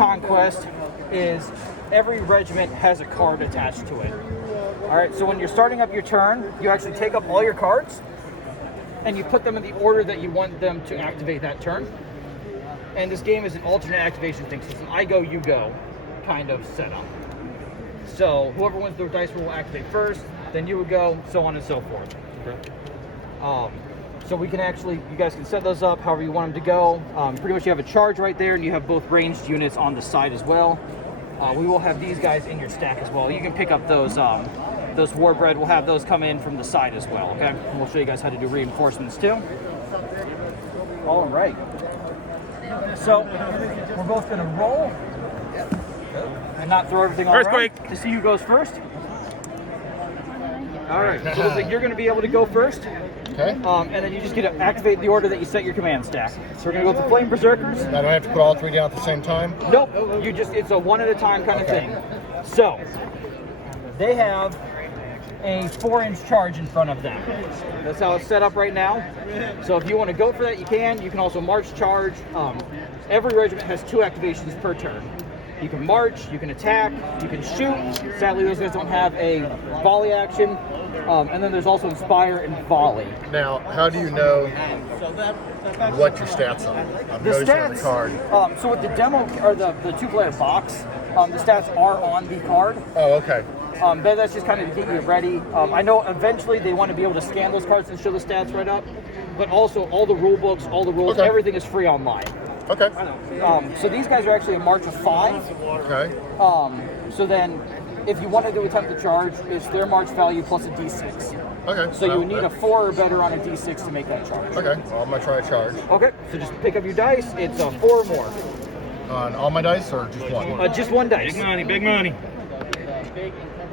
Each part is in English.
Conquest is every regiment has a card attached to it. All right, so when you're starting up your turn, you actually take up all your cards and you put them in the order that you want them to activate that turn. And this game is an alternate activation thing, so it's an I go, you go kind of setup. So whoever wins the dice roll will activate first, then you would go, so on and so forth. Okay. So we can actually, you guys can set those up however you want them to go. Pretty much you have a charge right there, and you have both ranged units on the side as well. We will have these guys in your stack as well. You can pick up those Warbred. We'll have those come in from the side as well, okay? And we'll show you guys how to do reinforcements too. All right. So we're both going to roll and not throw everything on right to see who goes first. All right. So it looks like you're going to be able to go first. Okay. And then you just get to activate the order that you set your command stack. So we're going to go with the Flame Berserkers. I don't have to put all three down at the same time? Nope. You just, it's a one at a time kind of thing. So they have a 4-inch charge in front of them. That's how it's set up right now. So if you want to go for that, you can. You can also march, charge. Every regiment has 2 activations per turn. You can march, you can attack, you can shoot. Sadly, those guys don't have a volley action. And then there's also inspire and volley. Now, how do you know what your stats are? I'm The noticing stats, on the card. So with the demo, or the 2-player box, the stats are on the card. Oh, okay. But that's just kind of to get you ready. I know eventually they want to be able to scan those cards and show the stats right up, but also all the rule books, all the rules, everything is free online. Okay. So these guys are actually a march of 5. Okay. So then, if you wanted to attempt the charge, it's their march value plus a d6. Okay. So you would need a 4 or better on a d6 to make that charge. Okay. Well, I'm going to try a charge. Okay. So just pick up your dice. It's 4 or more. On all my dice or just one? Just one dice. Big money, big money.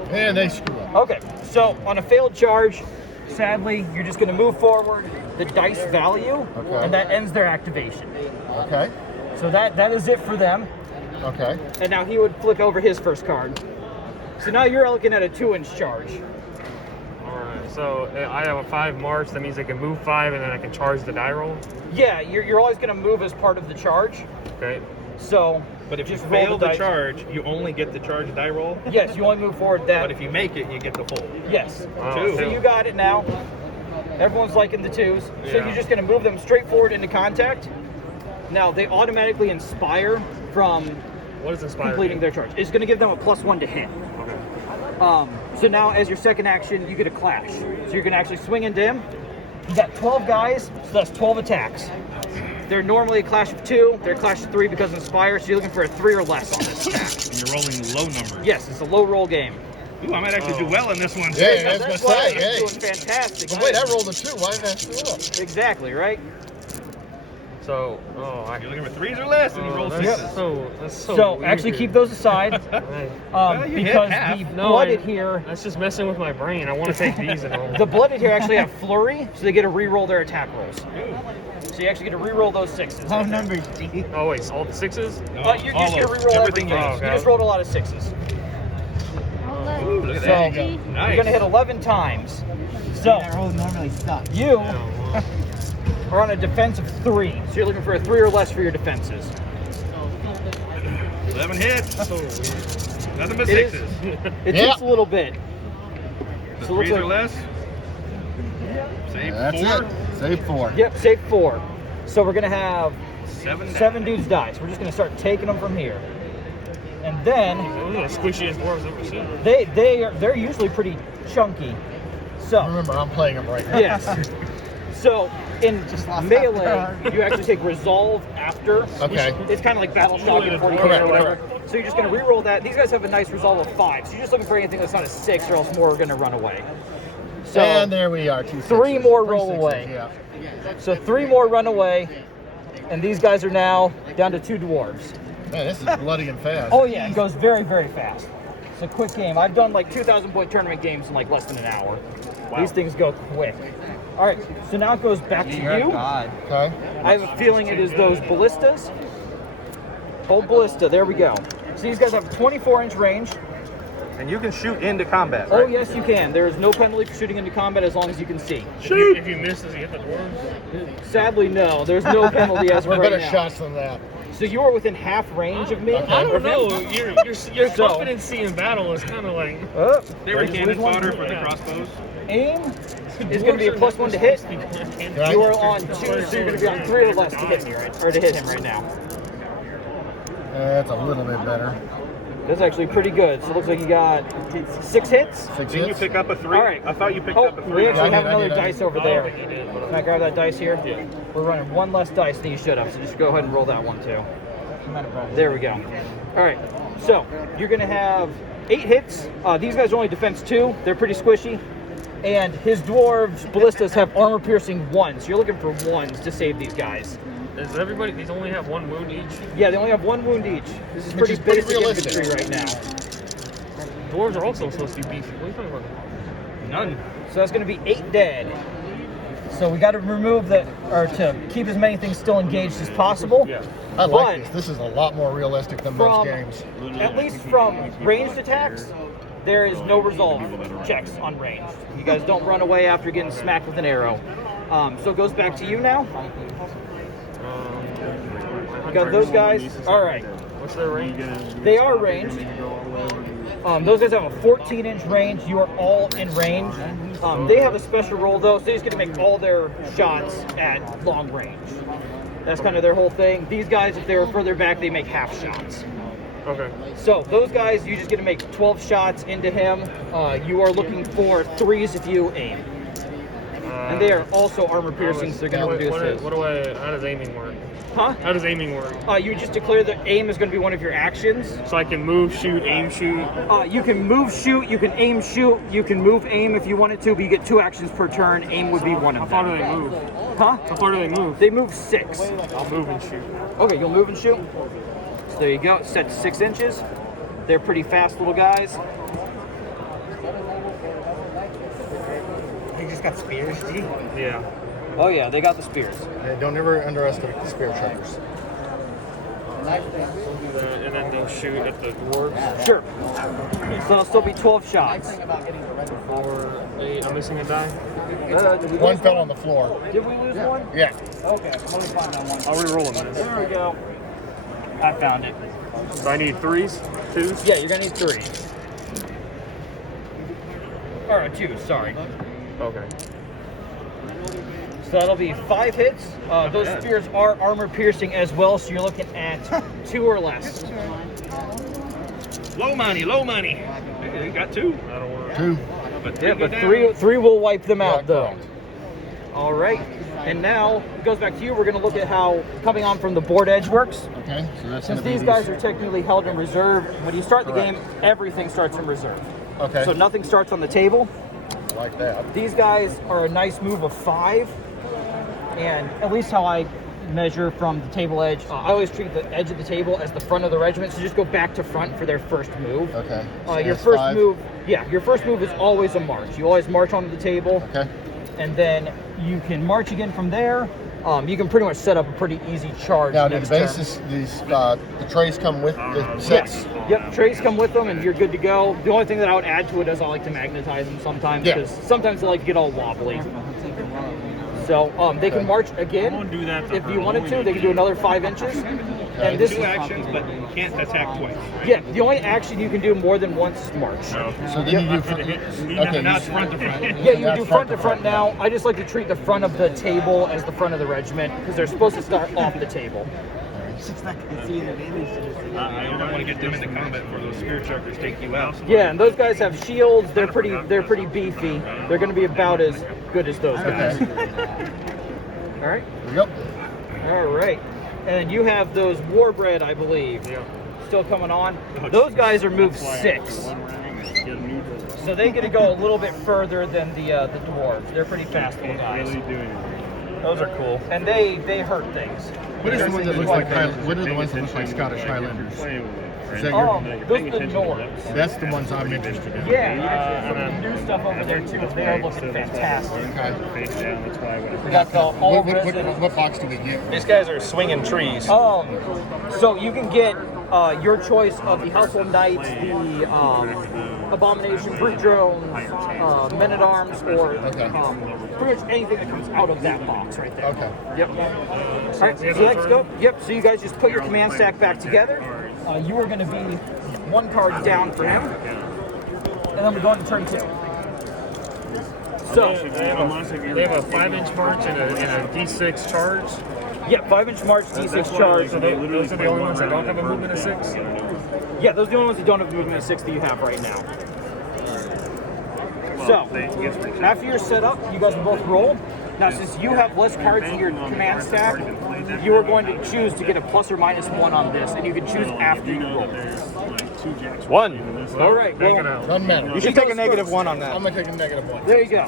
And they screw up. Okay, so on a failed charge, sadly, you're just going to move forward the dice value, and that ends their activation. Okay. So that is it for them. Okay. And now he would flick over his first card. So now you're looking at a 2-inch charge. Alright, so I have a 5 march, that means I can move 5 and then I can charge the die roll? Yeah, you're always going to move as part of the charge. Okay. So, but if you fail the charge, you only get the charge die roll? Yes, you only move forward that. But if you make it, you get the full. Yes. Oh, so you got it now. Everyone's liking the 2s. So you're just going to move them straight forward into contact. Now, they automatically inspire from what is inspire completing their charge. It's going to give them a +1 to hit. Okay. So now, as your second action, you get a clash. So you're going to actually swing into him. You got 12 guys, so that's 12 attacks. They're normally a clash of 2. They're a clash of 3 because of Inspire, so you're looking for a 3 or less on this stack. And you're rolling low numbers. Yes, it's a low roll game. Ooh, I might actually do well in this one. Yeah, I was going to say, hey. Doing fantastic. But wait, I rolled a 2. Why did I screw up? Exactly, right? So, you're looking for 3s or less, and you roll 6s. That's so So weird. actually keep those aside. Because the blooded here... That's just messing with my brain. I want to take these and roll. The blooded here actually have flurry, so they get to re-roll their attack rolls. So you actually get to re-roll those 6s. What numbers? Oh wait, all the 6s? You're just going to re-roll everything. You just rolled a lot of 6s. Ooh, look at So that. you're Nice. going to hit 11 times. So That roll normally sucks. you are on a defense of 3. So you're looking for a 3 or less for your defenses. 11 hits. So weird. Nothing but It 6s. It takes a little bit. The So it looks 3s or like- less. Save That's 4. it. Save 4. Yep, save 4. So we're going to have 7 dudes die. So we're just going to start taking them from here. And then Those are the squishiest dwarves I've ever seen. they're usually pretty chunky. So Remember, I'm playing them right now. yes. So in melee, you actually take resolve after. Okay. It's kind of like battle shock in 40K Correct, or whatever. So you're just going to re-roll that. These guys have a nice resolve of 5. So you're just looking for anything that's not a 6, or else more are going to run away. So And there we are. 2 3 6s. more 3 roll 6s, away. Yeah. So 3 more run away, and these guys are now down to 2 dwarves. Man, this is bloody and fast. Oh yeah, it goes very, very fast. It's a quick game. I've done like 2,000-point tournament games in like less than an hour. Wow. These things go quick. All right, so now it goes back to you. God. Okay. I have a feeling it is those ballistas. Old ballista, there we go. So these guys have a 24-inch range. And you can shoot into combat, Oh right? yes, you can. There is no penalty for shooting into combat as long as you can see. Shoot! If you miss, does he hit the dwarves? Sadly, no. There's no penalty as of We're right better now. shots than that. So you are within half range of me. Okay. I don't know. Your So- competency in battle is kind of like. Oh, They were just cannon lose one. fodder for the crossbows. Aim is going to be a +1 to hit. Right? You are on 2, so you're going to be on 3 or less to hit me, right? Or to hit him right now. That's a little bit better. That's actually pretty good. So it looks like you got 6 hits. 6 Didn't you hits. pick up a 3? All right. I thought you picked Oh, up a we 3. actually have I another did. dice over I there. don't think he did, but Can I grab that dice here? Yeah. We're running one less dice than you should have, so just go ahead and roll that one too. There we go. All right, so you're going to have 8 hits. These guys are only defense 2. They're pretty squishy. And his dwarves, ballistas, have armor piercing 1. So you're looking for 1s to save these guys. Does everybody? These only have 1 wound each. Yeah, they only have 1 wound each. This is Which pretty is pretty basic realistic. infantry right now. Dwarves are also supposed to be beefy. What are you talking about? None. So that's going to be 8 dead. So we got to remove that, or to keep as many things still engaged as possible. Yeah. I like But- this. This is a lot more realistic than most From, games. at least from ranged attacks, there is no resolve checks on ranged. You guys don't run away after getting smacked with an arrow. So it goes back to you now. You got those guys. All right. What's their range? They are ranged. Those guys have a 14-inch range. You are all in range. They have a special role, though, so they just get to make all their shots at long range. That's kind of their whole thing. These guys, if they're further back, they make half shots. Okay. So those guys, you just get to make 12 shots into him. You are looking for 3s if you aim. And they are also armor piercing, so they're going to reduce his. How does aiming work? Huh? How does aiming work? You just declare that aim is going to be one of your actions. So I can move, shoot, aim, shoot. You can move, shoot, you can aim, shoot, you can move, aim if you wanted to, but you get 2 actions per turn. Aim would be one How of far them. do they move? Huh? How far do they move? They move 6. I'll move and shoot. Okay, you'll move and shoot. So there you go. It's set to 6 inches. They're pretty fast little guys. They just got spears, G. Yeah. Oh yeah, they got the spears. Don't ever underestimate the spear chuckers. And then they'll shoot at the dwarves. Sure. So it'll still be 12 shots. 4, 8. I'm missing a die. Did we One lose fell on the floor. Did we lose one? Yeah. Okay, let me find that one. I'll re-roll them. There we go. I found it. So I need 3s, 2s. Yeah, you're gonna need 3. Or 2, sorry. Okay. So that'll be 5 hits. Those spears are armor piercing as well, so you're looking at 2 or less. Low money, low money. You got 2. That'll work. 2. But Yeah, go but down. three will wipe them out, Yeah, though. correct. All right, and now it goes back to you. We're going to look at how coming on from the board edge works. Okay, so that's Since gonna be these guys are technically held in reserve, when you start the Correct. game, everything starts in reserve. Okay. So nothing starts on the table. like that. These guys are a nice move of 5, and at least how I measure from the table edge, I always treat the edge of the table as the front of the regiment, so just go back to front for their first move. Okay. So Your that's first 5. move, your first move is always a march. You always march onto the table, Okay. and then you can march again from there. You can pretty much set up a pretty easy charge. Now, do the next turn. bases, the trays come with the sets? Yes. Yep. Trays come with them, and you're good to go. The only thing that I would add to it is I like to magnetize them sometimes, Yeah. because sometimes they like to get all wobbly. So they can march again I won't do that to if her. you wanted to. They can do another 5 inches. And this 2 is, actions, but you can't attack twice. yeah, the only action you can do more than once is march. So then you do. Okay. Not front to front. Yeah, you That's do front to front now. I just like to treat the front of the table as the front of the regiment because they're supposed to start off the table. I don't want to get them into combat before those spear chuckers take you out. Yeah, and those guys have shields. They're pretty beefy. They're going to be about as good as those guys. Okay. All right. Yep. All right. And you have those Warbred, I believe, still coming on. Those guys are move 6. So they get to go a little bit further than the dwarves. They're pretty fast little guys. Those are cool. And they hurt things. What is the one that looks like What are the ones that look like Scottish Highlanders? Is that your, Those are the Nords. that's the ones I'm interested in. Yeah, some new stuff over there too. They are looking fantastic. Okay. We got the all resin. What box do we get? These guys are swinging trees. So you can get your choice of the Household Knights, the Abomination, Brute Drones, Men-at-Arms, or pretty much anything that comes out of that box right there. Okay. Yep. All right, so let's go. Yep, so you guys just put your command stack back together. You are going to be one card down for him. And then we're going to turn 2. So, they have a 5-inch march and a D6 charge. yeah, 5-inch march, D6 charge. So those are the only ones that don't have a movement of 6? Yeah, those are the only ones that don't have a movement of 6 that you have right now. So, after you're set up, you guys will both roll. Now, since you have less cards in your command stack, you are going to choose to get a plus or minus 1 on this, and you can choose after you roll. 1. All right, well, Doesn't matter. You should take a -1 on that. I'm gonna take a -1. there you go.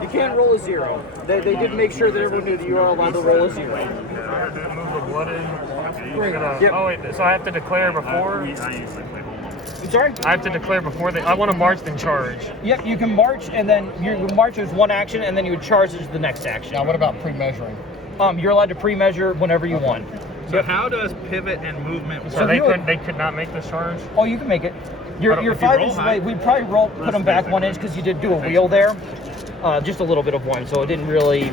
You can't roll a 0. They did make sure that everyone knew that you are allowed to roll a 0. Move the blood in. Yep. Oh wait, so I have to declare before? I'm sorry? I have to declare before I want to march then charge. Yep, you can march, and then your march is one action, and then you would charge as the next action. Now, what about pre-measuring? You're allowed to pre-measure whenever you want. So how does pivot and movement work? So they could not make this charge? Oh, you can make it. You're if you 5 roll inches high. away. We'd probably put them back 1 inch because you did do a wheel there. Just a little bit of one, so it didn't really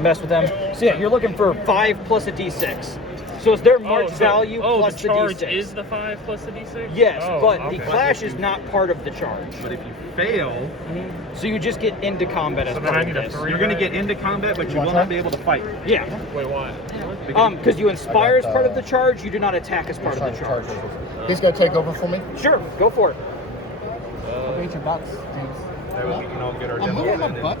mess with them. So yeah, you're looking for 5 plus a D6. So it's their march value plus the charge D6. is the 5 plus the D6? Yes, Oh, but okay. the clash is not part of the charge. But if you fail, So you just get into combat as So then part I of need a this. 3. you're going to get into combat, but you will not be able to fight. Yeah. Wait, why? Because you inspire as part of the charge, you do not attack as part of the charge. He's gonna take over for me. Sure, go for it. Reach your box, James. That way we can all get our I'm demo moving my in. butt.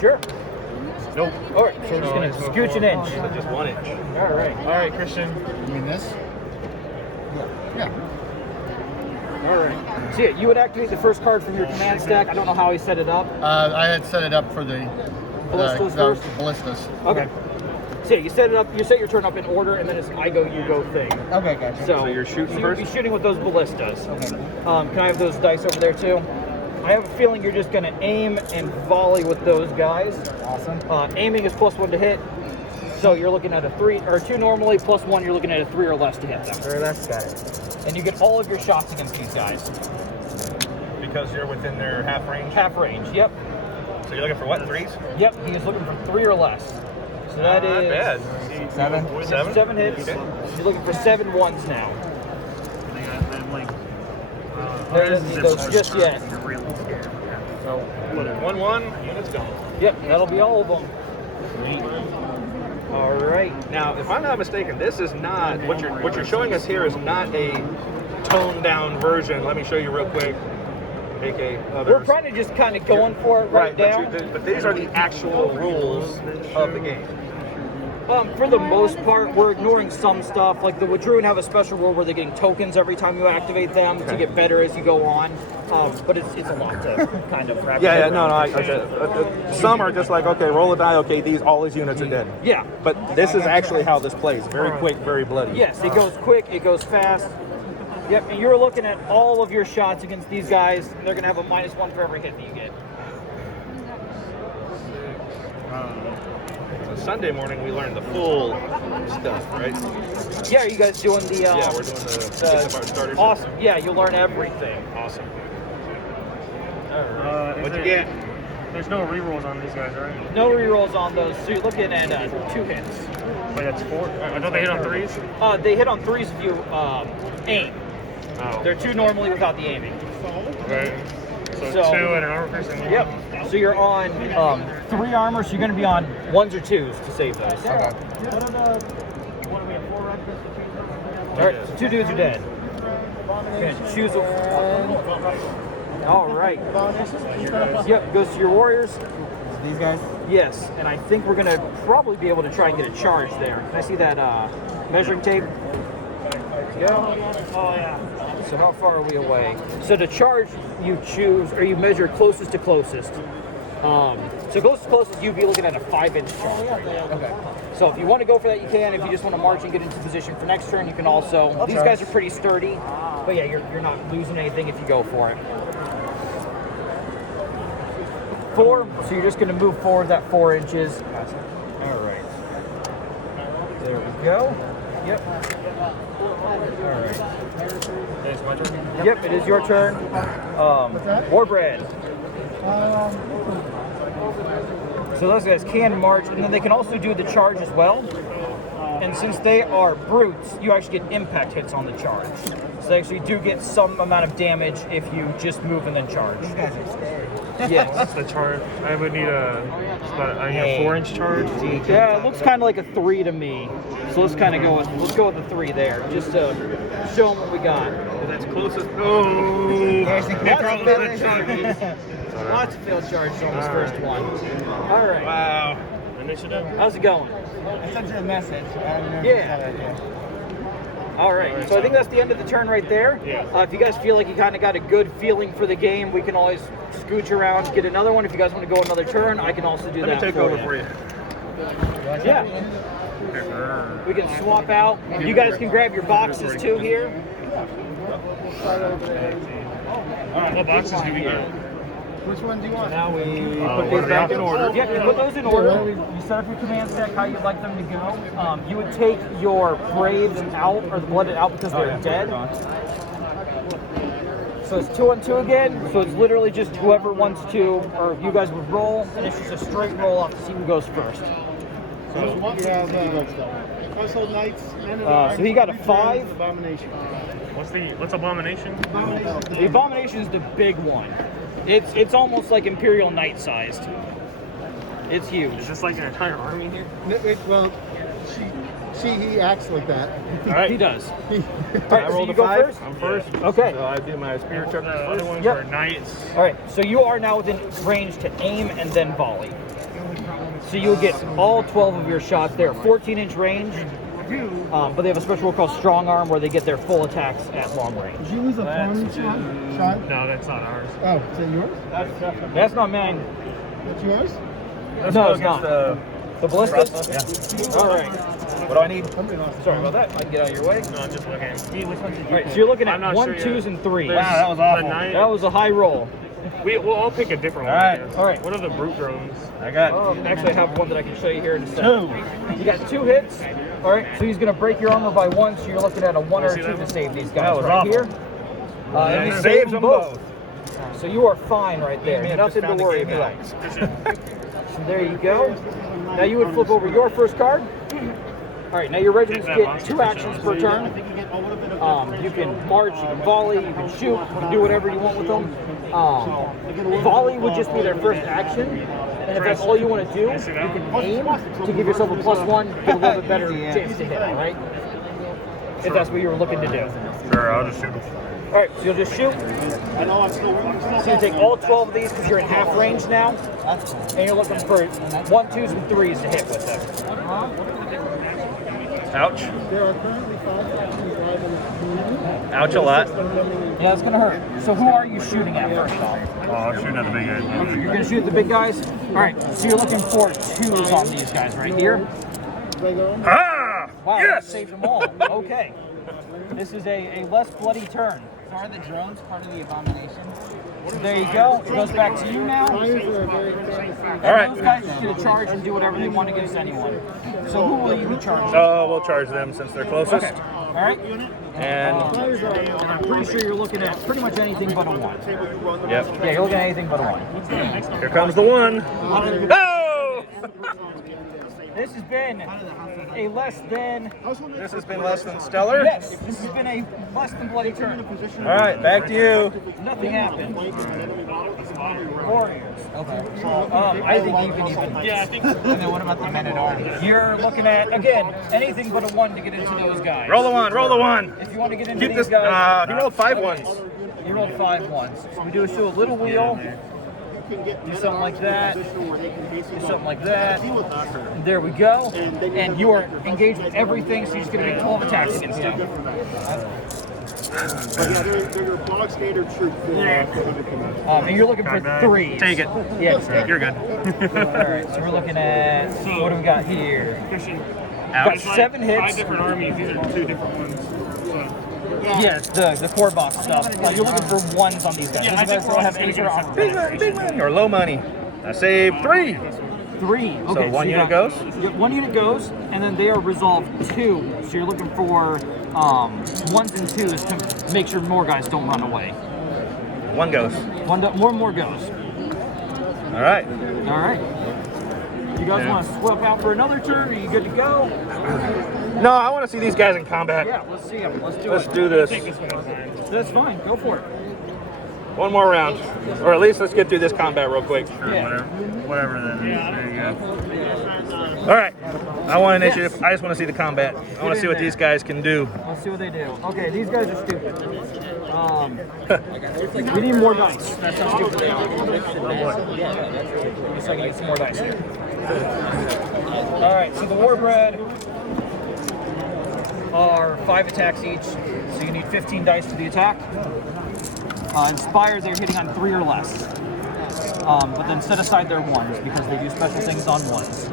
Sure. Nope. All right, so we're just No, gonna it's scooch an inch. So just 1 inch. All right. All right, Christian. You mean this? Yeah. All right. So yeah, you would activate the first card from your command stack. I don't know how he set it up. I had set it up for the Ballistas the first? ballistas. Okay. So yeah, you set it up. You set your turn up in order, and then it's I go, you go thing. Okay, gotcha. So you're shooting so you'll be first? shooting with those ballistas. Okay. Can I have those dice over there too? I have a feeling you're just gonna aim and volley with those guys. Awesome. Aiming is +1 to hit. So you're looking at a 3 or 2 normally, +1. You're looking at a 3 or less to hit them. Or that's got it. And you get all of your shots against these guys. Because you're within their half range. Half range. Yep. So you're looking for what, 3s? Yep. He is looking for 3 or less. So that Not is bad. 7. 7? 7 hits. Okay. You're looking for 7 ones now. Oh, There doesn't need those just yet. So, 1-1, units gone. Yep. That'll be all of them. All right. Now, if I'm not mistaken, this is not what you're showing us here is not a toned down version. Let me show you real quick. AK others. We're probably just kind of going for it right now. but these are the actual rules of the game. For the most part, we're ignoring some stuff. Like the Wadruin have a special rule where they're getting tokens every time you activate them to get better as you go on. But it's a lot to kind of wrap. Yeah, your yeah, head no, around. no. Some are just like, okay, roll a die. Okay, all these units are dead. Yeah. But this is actually how this plays. Very quick, very bloody. Yes, it goes quick. It goes fast. Yep. And you're looking at all of your shots against these guys. They're gonna have a -1 for every hit that you get. Sunday morning we learned the full stuff, right? Yeah. Are you guys doing the? Yeah, we're doing the starters. Awesome. Yeah, you'll learn everything. Awesome. What'd What'd you get? There's no rerolls on these guys, right? No rerolls on those, so you're looking at 2 hits. Wait, that's 4? Don't they hit on 3s? They hit on 3s if you aim. Oh. They're 2 normally without the aiming. Okay. So 2 So- and an armor piercing. Yep. So you're on 3 armor, so you're going to be on 1s or 2s to save those. Okay. All right, so 2 dudes are dead. You're going to choose a one. All right. Yep, goes to your warriors. These guys? Yes, and I think we're going to probably be able to try and get a charge there. Can I see that measuring tape? Go. Oh, yeah. So how far are we away? So to charge, you choose, or you measure closest to closest. So closest to closest, you'd be looking at a 5-inch charge right now. Okay. So if you want to go for that, you can. If you just want to march and get into position for next turn, you can also. These guys are pretty sturdy, but yeah, you're not losing anything if you go for it. 4, so you're just going to move forward that 4 inches. All right. There we go. Yep. It's my turn. Yep, it is your turn. Warbread. So those guys can march, and then they can also do the charge as well. And since they are brutes, you actually get impact hits on the charge. So they actually do get some amount of damage if you just move and then charge. These guys are scary. Yes. What's the charge? I would need a 4-inch charge. Yeah, it looks kind of like a 3 to me. So let's kind of go with the 3 there, just to show them what we got. That's closest. Oh, There's the Lots of failed charges on this first one. All right. wow. Initiative. How's it going? I sent you a message. I don't know if Yeah. you saw it yet. All right. So I think that's the end of the turn right there. Yeah. If you guys feel like you kind of got a good feeling for the game, we can always scooch around, get another one. If you guys want to go another turn, I can also do Let that. me take over for you. Yeah. We can swap out. You guys can grab your boxes too here. What boxes do we get? Which one do you want? Now we what put these are back they in on? order. Yeah, you put those in order. You set up your command stack how you'd like them to go. You would take your braves out, or the blooded out because they're dead. So it's 2 on 2 again. So it's literally just whoever wants to, or you guys would roll, and it's just a straight roll off to see who goes first. So you have Household Knights, So he got a 5. Abomination. What's Abomination? The Abomination is the big one. It's almost like Imperial Knight sized. It's huge. Is this like an entire army here? Well, he acts like that. All right. He does. I All right, so rolled you a go 5. first? I'm first. Okay. So I do my spear chucker The other first. ones Yep. are knights. All right, so you are now within range to aim and then volley. So you'll get all 12 of your shots. They're 14-inch range, but they have a special rule called Strong Arm where they get their full attacks at long range. Did you lose a farming shot? No, that's not ours. Oh, is that yours? That's not mine. That's yours? No, it's not. The The ballistas? yeah. All right. What do I need? Sorry about that. I can get out of your way. No, I'm just looking. All right, so you're looking at I'm not 1, sure 2s, yet. and 3s. There's Wow, that was awful. the knight. That was a high roll. We'll all pick a different one. All right. I guess. All right. What are the brute drones? I got Actually, I have one that I can show you here in a second. 2. You got 2 hits. All right, so he's going to break your armor by 1, so you're looking at a 1 or 2 to save these guys That was right awful. here. And he saves them both. So you are fine right there. Nothing to worry about. So there you go. Now you would flip over your first card. All right, now your regiments get 2 actions per turn. You can march, you can volley, you can shoot, you can do whatever you want with them. Volley would just be their first action. And if that's all you want to do, you can aim to give yourself a +1, get a little bit better chance to hit, all right? If that's what you were looking to do. Sure, I'll just shoot. All right, so you'll just shoot. So you take all 12 of these because you're in half range now, and you're looking for 1, 2s, and 3s to hit with them. ouch. There are currently 5 actions live in the community. Ouch a lot. Yeah, it's gonna hurt. So who are you shooting at first off? Oh, I'm shooting at the big guy. You're gonna shoot at the big guys? All right, so you're looking for 2s on these guys right here. Ah! Wow, Yes! that saved them all. Okay. This is a less bloody turn. So are the drones part of the abomination? So there you go. It goes back to you now. All All Those right. guys just get a charge and do whatever they want against anyone. So who will you be charging? We'll charge them since they're closest. Okay. All right. And And I'm pretty sure you're looking at pretty much anything but a 1. yep. Yeah, you're looking at anything but a 1. Here comes the 1. Oh! This has been a less than. This has been less than stellar. Yes, this has been a less than bloody turn. All right, back to you. Nothing happened. Warriors. Okay. I think you can even. Yeah, I think. And then what about the men at arms? You're looking at again anything but a 1 to get into those guys. Roll the 1. Roll the 1. If you want to get into Keep these this. guys, He rolled 5 ones. you rolled 5 ones. So we do a little wheel. Do something like that. Do something like that. There we go. And you are engaged with everything, so you're just going to make 12 attacks against them. They're block standard troops. And you're looking for 3. Take it. Yeah. You're good. All right, so we're looking at, what do we got here? Got It's like 7 hits. 5 different armies. These are 2 different ones. Yeah, the core box stuff. You're looking for 1s on these guys. Yeah, These I guys think don't have we're any on sort of Big money. Or low money. I saved 3. 3. Okay, So one you unit got- goes? Yeah, 1 unit goes, and then they are resolved 2. So you're looking for 1s and 2s to make sure more guys don't run away. One goes. More goes. All right. All right. You guys Yeah. want to swap out for another turn? Are you good to go? No, I want to see these guys in combat. Yeah, let's see them. Let's do Let's it. do this. That's fine. Go for it. One more round, or at least let's get through this combat real quick. Yeah. Whatever that is. There you go. All right. I want initiative. I just want to see the combat. I want to see what these guys can do. Let's see what they do. Okay, these guys are stupid. We need more dice. That's how stupid they are. Give me a second, get some more dice here. All right, so the Warbred are 5 attacks each, so you need 15 dice for the attack. Inspired, they're hitting on 3 or less. But then set aside their 1s because they do special things on 1s.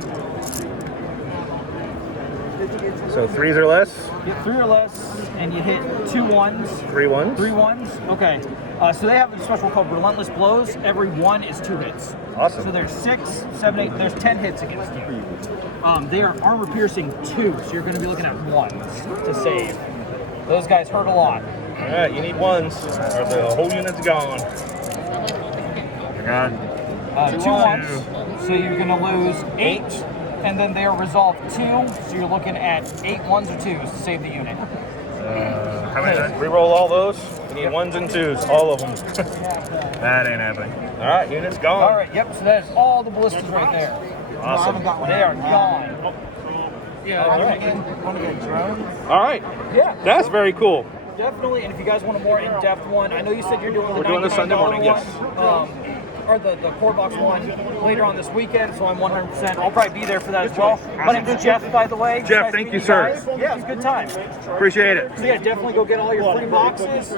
So 3s or less, Get 3 or less, and you hit 2 1s. 3 1s. 3 1s? Okay. So they have a special called Relentless Blows. Every 1 is 2 hits. Awesome. So there's 6, 7, 8, there's 10 hits against you. They are armor piercing 2, so you're going to be looking at 1s to save. Those guys hurt a lot. All right, you need 1s, or the whole unit's gone. God. 2 1s, so you're going to lose 8, and then they are resolved 2, so you're looking at 8 1s or 2s to save the unit. How many? Reroll all those. You need 1s and 2s, all of them. That ain't happening. All right, unit's gone. All right, yep, so that is all the ballistas right there. Awesome. They are gone. Yeah, All right. want to get a drone? All right, Yeah. that's very cool. Definitely, and if you guys want a more in-depth one, I know you said you're doing the We're doing the Sunday morning, $99 yes. one, or the core box one later on this weekend, so I'm 100%. I'll probably be there for that as well. My name's Jeff, by the way. Jeff, Nice thank meeting you, sir. guys. Yeah, it was a good time. Appreciate it. So yeah, definitely go get all your free boxes.